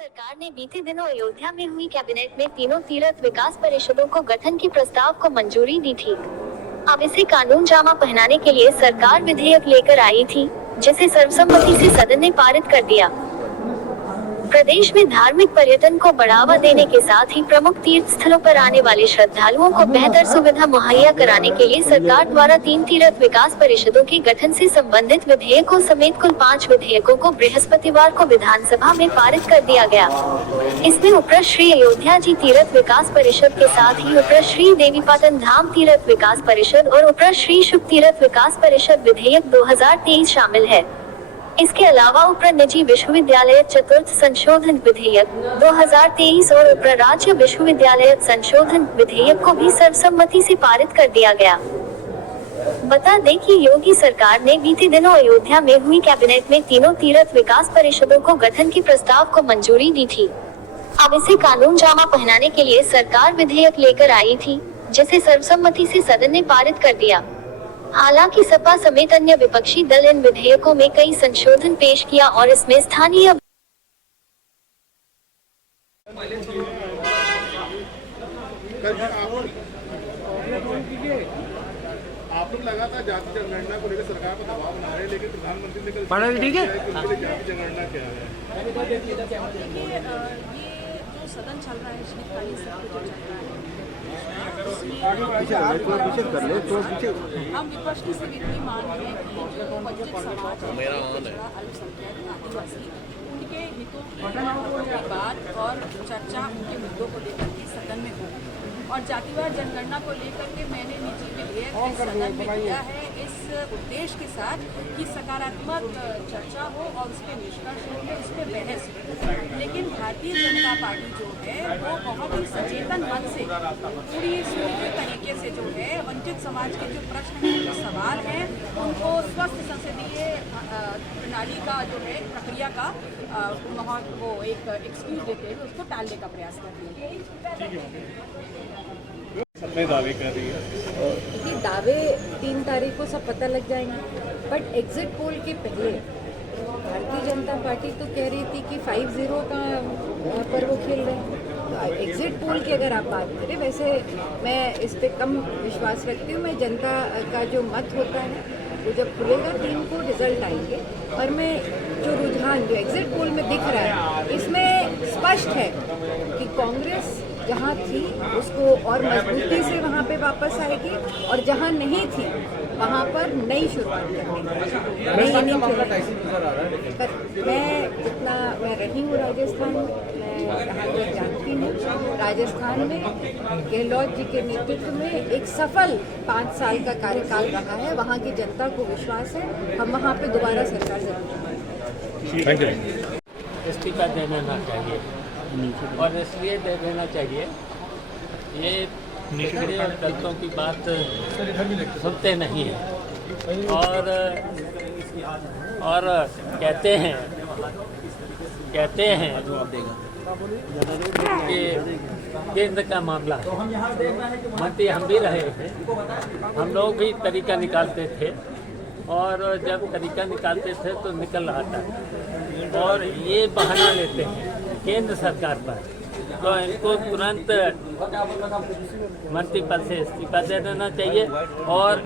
सरकार ने बीते दिनों अयोध्या में हुई कैबिनेट में तीनों तीर्थ विकास परिषदों को गठन के प्रस्ताव को मंजूरी दी थी। अब इसे कानून जामा पहनाने के लिए सरकार विधेयक लेकर आई थी, जिसे सर्वसम्मति से सदन ने पारित कर दिया। प्रदेश में धार्मिक पर्यटन को बढ़ावा देने के साथ ही प्रमुख तीर्थ स्थलों पर आने वाले श्रद्धालुओं को बेहतर सुविधा मुहैया कराने के लिए सरकार द्वारा 3 तीर्थ विकास परिषदों के गठन से संबंधित विधेयकों समेत कुल 5 विधेयकों को बृहस्पतिवार को विधानसभा में पारित कर दिया गया। इसमें उपरत श्री अयोध्या जी तीर्थ विकास परिषद के साथ ही उपरत श्री देवीपाटन धाम तीर्थ विकास परिषद और उपरत श्री शुभ तीर्थ विकास परिषद विधेयक 2023 शामिल है। इसके अलावा उपरा निजी विश्वविद्यालय चतुर्थ संशोधन विधेयक 2023 और उपरा राज्य विश्वविद्यालय संशोधन विधेयक को भी सर्वसम्मति से पारित कर दिया गया। बता दें कि योगी सरकार ने बीते दिनों अयोध्या में हुई कैबिनेट में तीनों तीर्थ विकास परिषदों को गठन के प्रस्ताव को मंजूरी दी थी। अब इसे कानून जामा पहनाने के लिए सरकार विधेयक लेकर आई थी, जिसे सर्वसम्मति से सदन ने पारित कर दिया। हालांकि सपा समेत अन्य विपक्षी दल इन विधेयकों में कई संशोधन पेश किया और इसमें स्थानीय आप लोग लगातार जाति जनगणना को लेकर सरकार पर दबाव बना रहे हैं, लेकिन प्रधानमंत्री ने कल ठीक है जाति जनगणना क्या है? ये जो सदन चल रहा है शीतकालीन सत्र जो चल रहा है, हम विपक्ष की सिर्फ इतनी मांग है कि जो वंचित समाज है, अल्पसंख्यक आदिवासी, उनके हितों की बात और चर्चा उनके मुद्दों को लेकर के सदन में हो। और जातिवार जनगणना को लेकर के मैंने निजी विधेयक इस सदन में दिया है इस उद्देश्य के साथ कि सकारात्मक चर्चा हो और उस पर निष्कर्ष हो, उस पर बहस हो। लेकिन भारतीय जनता पार्टी जो है वो बहुत ही सचेतन मन से पूरी सुनिश्चित तरीके से जो है वंचित समाज के जो प्रश्न हैं, जो सवाल हैं, उनको स्वस्थ संसदीय प्रणाली का जो है प्रक्रिया का वो एक एक्सक्यूज देते हुए उसको टालने का प्रयास कर रही है। अपने दावे कर रही है। ये दावे 3 तारीख को सब पता लग जाएंगे, बट एग्जिट पोल के पहले भारतीय जनता पार्टी तो कह रही थी कि 5-0 का पर वो खेल रहे हैं। एग्जिट पोल की अगर आप बात करें, वैसे मैं इस पे कम विश्वास रखती हूँ। मैं जनता का जो मत होता है वो जब खुलेगा 3 को रिजल्ट आएंगे, और मैं जो रुझान जो एग्जिट पोल में दिख रहा है इसमें स्पष्ट है कि कांग्रेस जहाँ थी उसको और मजबूती से वहाँ पे वापस आएगी, और जहाँ नहीं थी वहाँ पर नई शुरुआत करेंगे। मैं जितना मैं रही हूँ राजस्थान में, मैं यहाँ तक जानती हूँ, राजस्थान में गहलोत जी के नेतृत्व में एक सफल 5 साल का कार्यकाल रहा है। वहाँ की जनता को विश्वास है हम वहाँ पे दोबारा सरकार जरूर इस्तीफा देना चाहिए, और इसलिए दे देना चाहिए ये पिछड़े और दलितों की बात सुनते नहीं हैं और कहते हैं कि केंद्र का मामला है। मंत्री हम भी रहे हैं, हम लोग भी तरीका निकालते थे, और जब तरीका निकालते थे तो निकल रहा था, और ये बहाना लेते हैं केंद्र सरकार पर, तो इनको तुरंत मंत्री पद से इस्तीफा दे देना चाहिए। और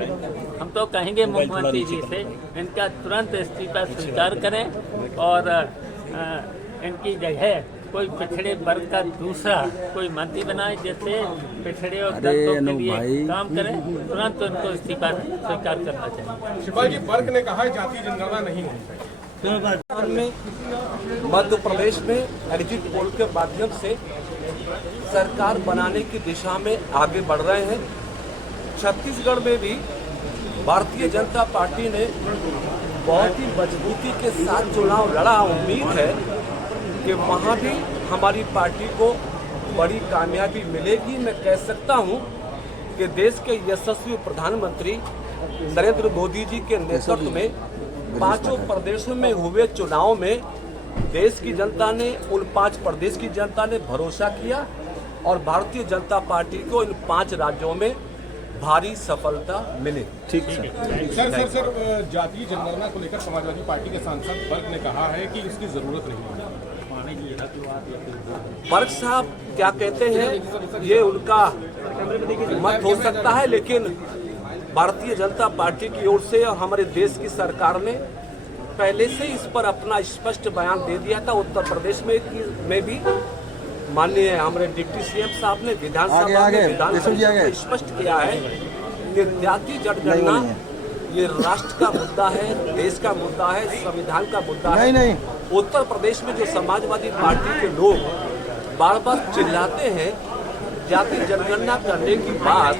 हम तो कहेंगे मुख्यमंत्री जी से इनका तुरंत इस्तीफा स्वीकार करें, और इनकी जगह कोई पिछड़े वर्ग का दूसरा कोई मंत्री बनाए, जिससे पिछड़े और दलितों के लिए काम करें। तुरंत उनको इस्तीफा स्वीकार करना चाहिए। शिवाजी वर्ग ने कहा जाति जनगणना नहीं है। मध्य प्रदेश में एग्जिट पोल के माध्यम से सरकार बनाने की दिशा में आगे बढ़ रहे हैं। छत्तीसगढ़ में भी भारतीय जनता पार्टी ने बहुत ही मजबूती के साथ चुनाव लड़ा। उम्मीद है कि वहाँ भी हमारी पार्टी को बड़ी कामयाबी मिलेगी। मैं कह सकता हूँ कि देश के यशस्वी प्रधानमंत्री नरेंद्र मोदी जी के नेतृत्व में 5 प्रदेशों में हुए चुनाव में देश की जनता ने, उन 5 प्रदेश की जनता ने भरोसा किया, और भारतीय जनता पार्टी को इन 5 राज्यों में भारी सफलता मिली। ठीक सर जातीय जनगणना को लेकर समाजवादी पार्टी के सांसद वर्ग ने कहा है कि इसकी जरूरत नहीं है। वर्क साहब क्या कहते हैं ये उनका मत हो सकता है, लेकिन भारतीय जनता पार्टी की ओर से और हमारे देश की सरकार ने पहले से इस पर अपना स्पष्ट बयान दे दिया था। उत्तर प्रदेश में भी माननीय हमारे डिप्टी सीएम साहब ने विधानसभा में स्पष्ट किया है कि जाति जनगणना ये राष्ट्र का मुद्दा है, देश का मुद्दा है, संविधान का मुद्दा है। उत्तर प्रदेश में जो समाजवादी पार्टी के लोग बार बार चिल्लाते हैं जाति जनगणना करने की बात,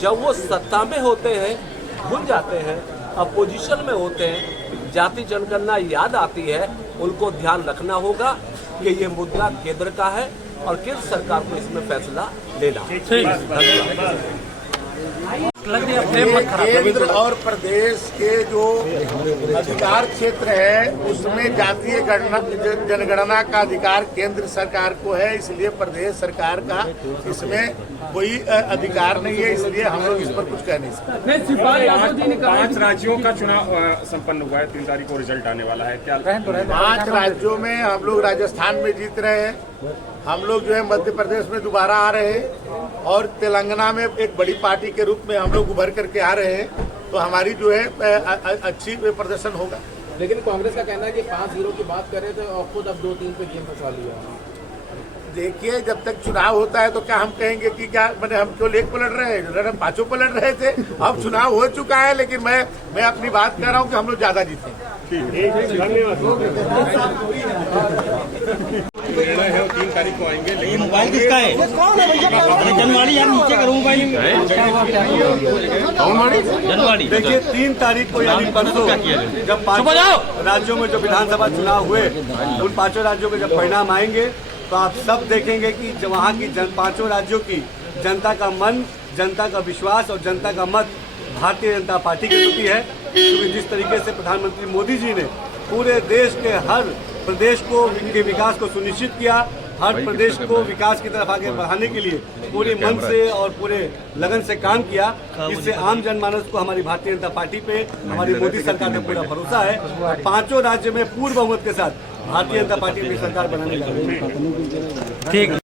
जब वो सत्ता में होते हैं भूल जाते हैं, अपोजिशन में होते हैं जाति जनगणना याद आती है। उनको ध्यान रखना होगा कि ये मुद्दा केंद्र का है और केंद्र सरकार को इसमें फैसला लेना। केंद्र और प्रदेश के जो अधिकार क्षेत्र है उसमें जातीय जनगणना का अधिकार केंद्र सरकार को है, इसलिए प्रदेश सरकार का इसमें कोई अधिकार नहीं है, इसलिए हम लोग इस पर कुछ कह नहीं सकते। 5 राज्यों का चुनाव संपन्न हुआ है, 3 तारीख को रिजल्ट आने वाला है, क्या 5 राज्यों में हम लोग राजस्थान में जीत रहे हैं, हम लोग जो है मध्य प्रदेश में दोबारा आ रहे हैं और तेलंगाना में एक बड़ी पार्टी के रूप में हम लोग उभर करके आ रहे हैं, तो हमारी जो है अच्छी प्रदर्शन होगा। लेकिन कांग्रेस का कहना है कि 5-0 की बात करें तो खुद अब 2-3 पे गेम फंसा लिया। देखिए, जब तक चुनाव होता है तो क्या हम कहेंगे कि क्या मैंने हम क्यों लेग पलट रहे हैं, हम 5 पलट रहे थे। अब चुनाव हो चुका है, लेकिन मैं अपनी बात कर रहा हूँ कि हम लोग ज्यादा जीते। निर्णय है 3 तारीख को आएंगे, लेकिन मोबाइल किसका है? जनवाड़ी यार नीचे करूँ मोबाइल। जनवाड़ी देखिए 3 तारीख को यानी परसों जब 5 राज्यों में जो विधानसभा चुनाव हुए उन 5 राज्यों के जब परिणाम आएंगे तो आप सब देखेंगे कि वहाँ की 5 राज्यों की जनता का मन, जनता का विश्वास और जनता का मत भारतीय जनता पार्टी के प्रति है। क्योंकि जिस तरीके से प्रधानमंत्री मोदी जी ने पूरे देश के हर प्रदेश को इनके विकास को सुनिश्चित किया, हर प्रदेश को विकास की तरफ आगे बढ़ाने के लिए पूरे मन से और पूरे लगन से काम किया, इससे आम जनमानस को हमारी भारतीय जनता पार्टी पे, हमारी मोदी सरकार पे पूरा भरोसा है। 5 राज्य में पूर्ण बहुमत के साथ भारतीय जनता पार्टी की सरकार बनाने जा रही है। ठीक।